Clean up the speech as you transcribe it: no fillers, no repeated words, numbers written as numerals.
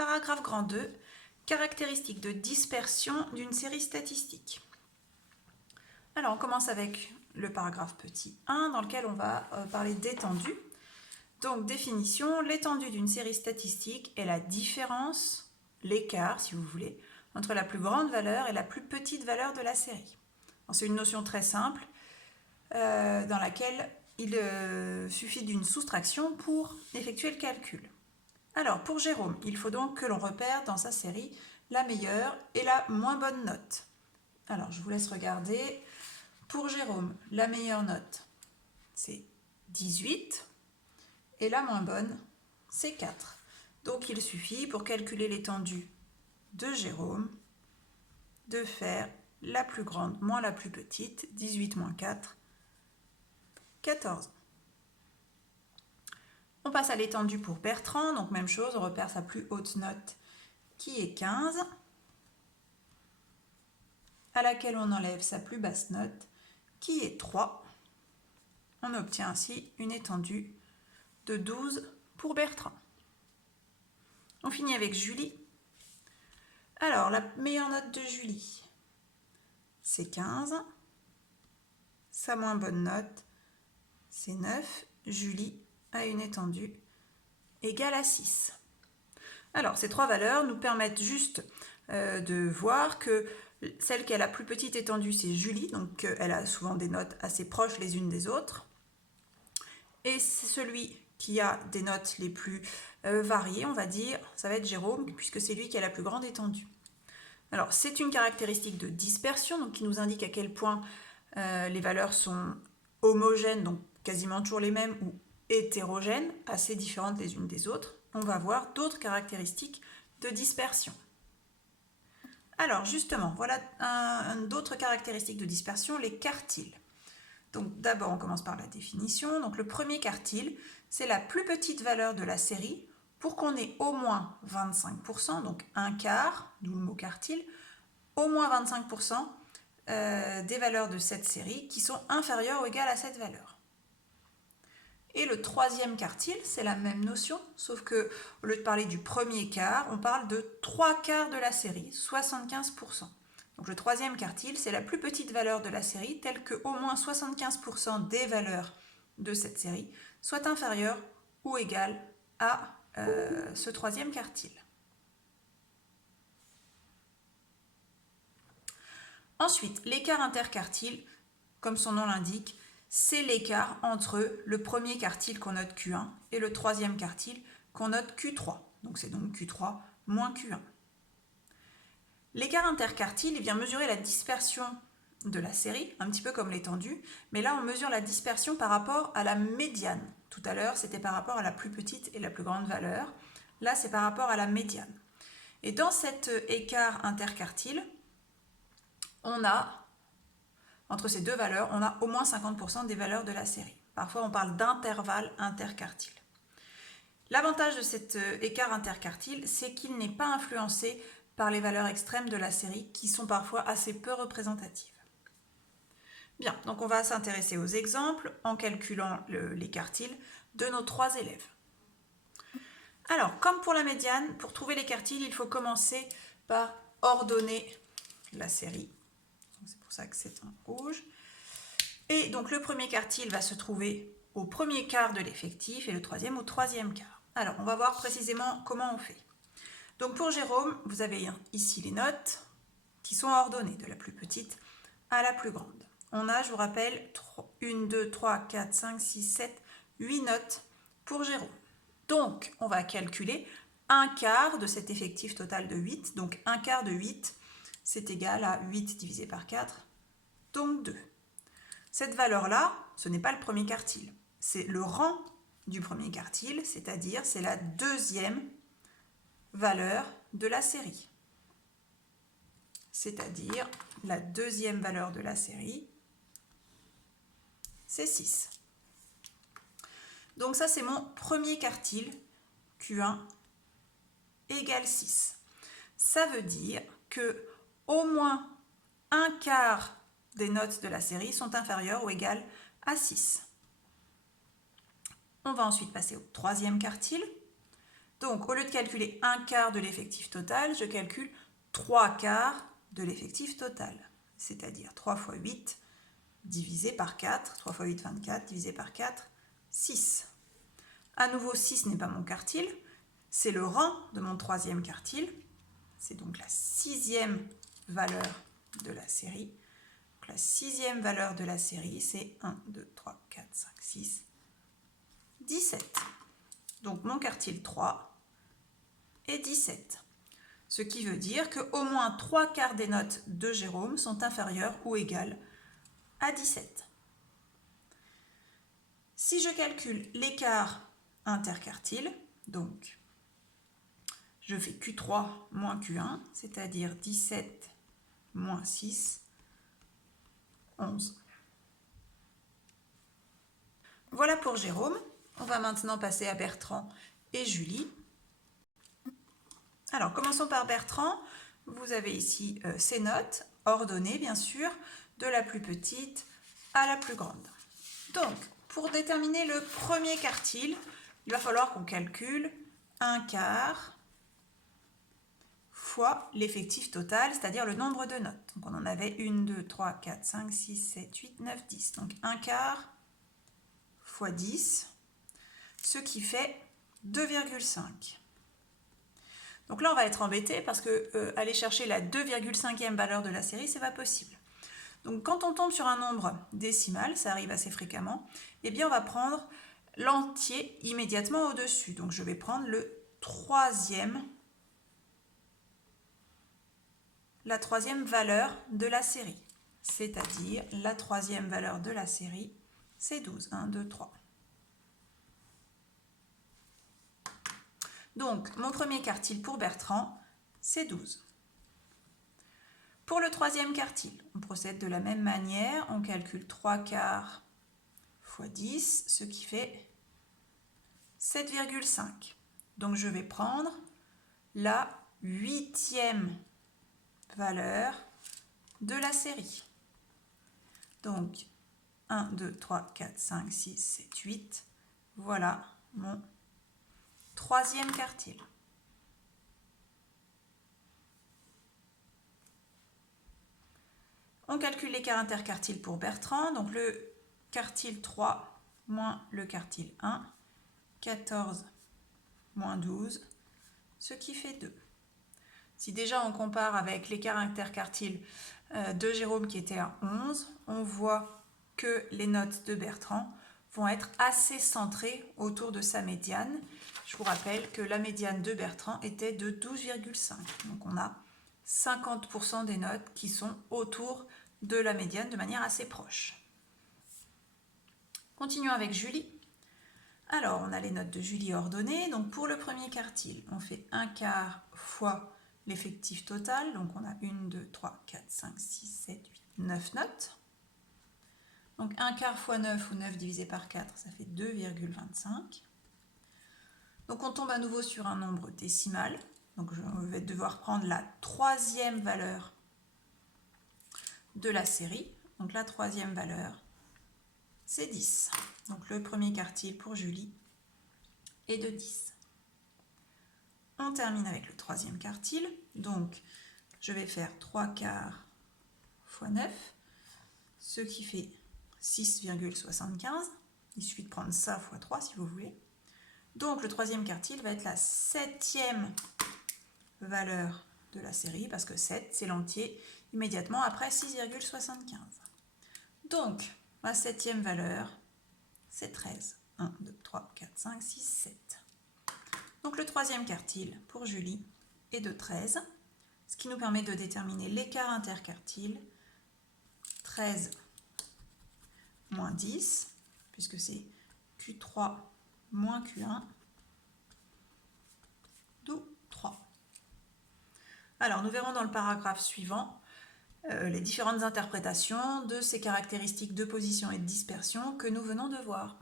Paragraphe grand 2. Caractéristiques de dispersion d'une série statistique. Alors, on commence avec le paragraphe petit 1 dans lequel on va parler d'étendue. Donc, définition, l'étendue d'une série statistique est la différence, l'écart, si vous voulez, entre la plus grande valeur et la plus petite valeur de la série. C'est une notion très simple dans laquelle il suffit d'une soustraction pour effectuer le calcul. Alors, pour Jérôme, il faut donc que l'on repère dans sa série la meilleure et la moins bonne note. Alors, je vous laisse regarder. Pour Jérôme, la meilleure note, c'est 18 et la moins bonne, c'est 4. Donc, il suffit, pour calculer l'étendue de Jérôme, de faire la plus grande moins la plus petite, 18 moins 4, 14. On passe à l'étendue pour Bertrand, donc même chose, on repère sa plus haute note qui est 15, à laquelle on enlève sa plus basse note qui est 3. On obtient ainsi une étendue de 12 pour Bertrand. On finit avec Julie. Alors, la meilleure note de Julie, c'est 15. Sa moins bonne note, c'est 9. Julie a une étendue égale à 6. Alors, ces trois valeurs nous permettent juste de voir que celle qui a la plus petite étendue, c'est Julie, donc elle a souvent des notes assez proches les unes des autres. Et celui qui a des notes les plus variées, on va dire, ça va être Jérôme, puisque c'est lui qui a la plus grande étendue. Alors, c'est une caractéristique de dispersion, donc qui nous indique à quel point les valeurs sont homogènes, donc quasiment toujours les mêmes, ou hétérogènes, assez différentes les unes des autres. On va voir d'autres caractéristiques de dispersion. Alors justement, voilà d'autres caractéristiques de dispersion, les quartiles. Donc d'abord on commence par la définition. Donc le premier quartile, c'est la plus petite valeur de la série pour qu'on ait au moins 25%, donc un quart, d'où le mot quartile, au moins 25% des valeurs de cette série qui sont inférieures ou égales à cette valeur. Et le troisième quartile, c'est la même notion, sauf que au lieu de parler du premier quart, on parle de 3 quarts de la série, 75%. Donc le troisième quartile, c'est la plus petite valeur de la série, telle que au moins 75% des valeurs de cette série soient inférieures ou égales à ce troisième quartile. Ensuite, l'écart interquartile, comme son nom l'indique, c'est l'écart entre le premier quartile qu'on note Q1 et le troisième quartile qu'on note Q3. Donc c'est donc Q3 moins Q1. L'écart interquartile vient mesurer la dispersion de la série, un petit peu comme l'étendue, mais là on mesure la dispersion par rapport à la médiane. Tout à l'heure c'était par rapport à la plus petite et la plus grande valeur. Là c'est par rapport à la médiane. Et dans cet écart interquartile, on a entre ces deux valeurs, on a au moins 50% des valeurs de la série. Parfois, on parle d'intervalle interquartile. L'avantage de cet écart interquartile, c'est qu'il n'est pas influencé par les valeurs extrêmes de la série, qui sont parfois assez peu représentatives. Bien, donc on va s'intéresser aux exemples en calculant les quartiles de nos 3 élèves. Alors, comme pour la médiane, pour trouver les quartiles, il faut commencer par ordonner la série. C'est pour ça que c'est en rouge. Et donc le premier quartile va se trouver au premier quart de l'effectif et le troisième au troisième quart. Alors on va voir précisément comment on fait. Donc pour Jérôme, vous avez ici les notes qui sont ordonnées de la plus petite à la plus grande. On a, je vous rappelle, 1, 2, 3, 4, 5, 6, 7, 8 notes pour Jérôme. Donc on va calculer un quart de cet effectif total de 8. Donc un quart de 8, c'est égal à 8 divisé par 4, donc 2. Cette valeur-là, ce n'est pas le premier quartile, c'est le rang du premier quartile, c'est-à-dire c'est la deuxième valeur de la série. C'est-à-dire la deuxième valeur de la série, c'est 6. Donc ça, c'est mon premier quartile, Q1 égale 6. Ça veut dire que au moins un quart des notes de la série sont inférieures ou égales à 6. On va ensuite passer au troisième quartile. Donc, au lieu de calculer 1/4 de l'effectif total, je calcule 3/4 de l'effectif total. C'est-à-dire 3 fois 8 divisé par 4. 3 fois 8, 24, divisé par 4, 6. À nouveau, 6 n'est pas mon quartile, c'est le rang de mon troisième quartile. C'est donc la sixième valeur de la série. Donc, la sixième valeur de la série, c'est 1, 2, 3, 4, 5, 6, 17. Donc mon quartile 3 est 17. Ce qui veut dire qu'au moins 3/4 des notes de Jérôme sont inférieures ou égales à 17. Si je calcule l'écart interquartile, donc je fais Q3 moins Q1, c'est-à-dire 17 moins 6, 11. Voilà pour Jérôme. On va maintenant passer à Bertrand et Julie. Alors, commençons par Bertrand. Vous avez ici ses notes, ordonnées bien sûr, de la plus petite à la plus grande. Donc, pour déterminer le premier quartile, il va falloir qu'on calcule 1/4 fois l'effectif total, c'est-à-dire le nombre de notes. Donc, on en avait 1, 2, 3, 4, 5, 6, 7, 8, 9, 10. Donc, 1/4 fois 10, ce qui fait 2,5. Donc là, on va être embêté parce que aller chercher la 2,5e valeur de la série, c'est pas possible. Donc quand on tombe sur un nombre décimal, ça arrive assez fréquemment, eh bien on va prendre l'entier immédiatement au-dessus. Donc je vais prendre la troisième valeur de la série. C'est-à-dire la troisième valeur de la série, c'est 12. 1, 2, 3. Donc, mon premier quartile pour Bertrand, c'est 12. Pour le troisième quartile, on procède de la même manière. On calcule 3/4 fois 10, ce qui fait 7,5. Donc, je vais prendre la 8e valeur de la série. Donc, 1, 2, 3, 4, 5, 6, 7, 8. Voilà mon troisième quartile. On calcule l'écart interquartile pour Bertrand. Donc le quartile 3 moins le quartile 1, 14 moins 12, ce qui fait 2. Si déjà on compare avec l'écart interquartile de Jérôme qui était à 11, on voit que les notes de Bertrand vont être assez centrées autour de sa médiane. Je vous rappelle que la médiane de Bertrand était de 12,5. Donc on a 50% des notes qui sont autour de la médiane de manière assez proche. Continuons avec Julie. Alors, on a les notes de Julie ordonnées. Donc, pour le premier quartile, on fait 1/4 fois l'effectif total. Donc, on a 1, 2, 3, 4, 5, 6, 7, 8, 9 notes. Donc, 1/4 fois 9 ou 9 divisé par 4, ça fait 2,25. Donc, on tombe à nouveau sur un nombre décimal. Donc, je vais devoir prendre la troisième valeur de la série. Donc, la troisième valeur, c'est 10. Donc le premier quartile pour Julie est de 10. On termine avec le troisième quartile. Donc je vais faire 3/4 fois 9, ce qui fait 6,75. Il suffit de prendre ça fois 3 si vous voulez. Donc le troisième quartile va être la 7e valeur de la série, parce que 7, c'est l'entier immédiatement après 6,75. Donc ma 7e valeur, c'est 13. 1, 2, 3, 4, 5, 6, 7. Donc le troisième quartile pour Julie est de 13, ce qui nous permet de déterminer l'écart interquartile. 13 moins 10, puisque c'est Q3 moins Q1, d'où 3. Alors nous verrons dans le paragraphe suivant les différentes interprétations de ces caractéristiques de position et de dispersion que nous venons de voir.